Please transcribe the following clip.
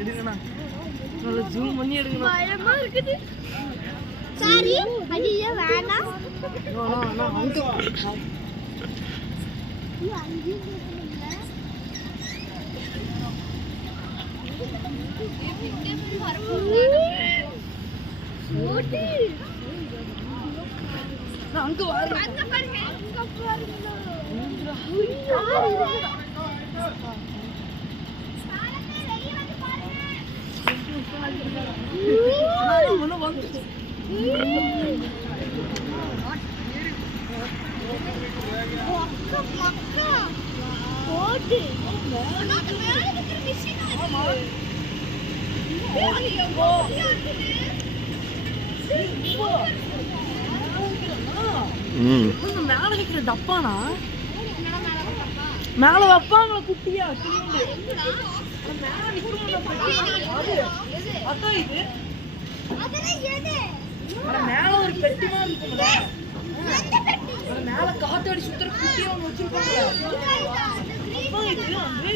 எடுங்கண்ணா நல்ல ஜூம் பண்ணி எடுங்கண்ணா. பயமா இருக்குது. சாரி ஐயா வேணாம். அங்க பாருங்க. மேல வைக்கிற டப்பானா மேல வைப்பாங்களா குட்டியா மேல ஒரு பெட்டி மாதிரி இருக்கும்ல, மேல காத்தாடி சுத்துற குட்டியா ஒண்ணு வச்சிருப்பாங்க. இது வந்து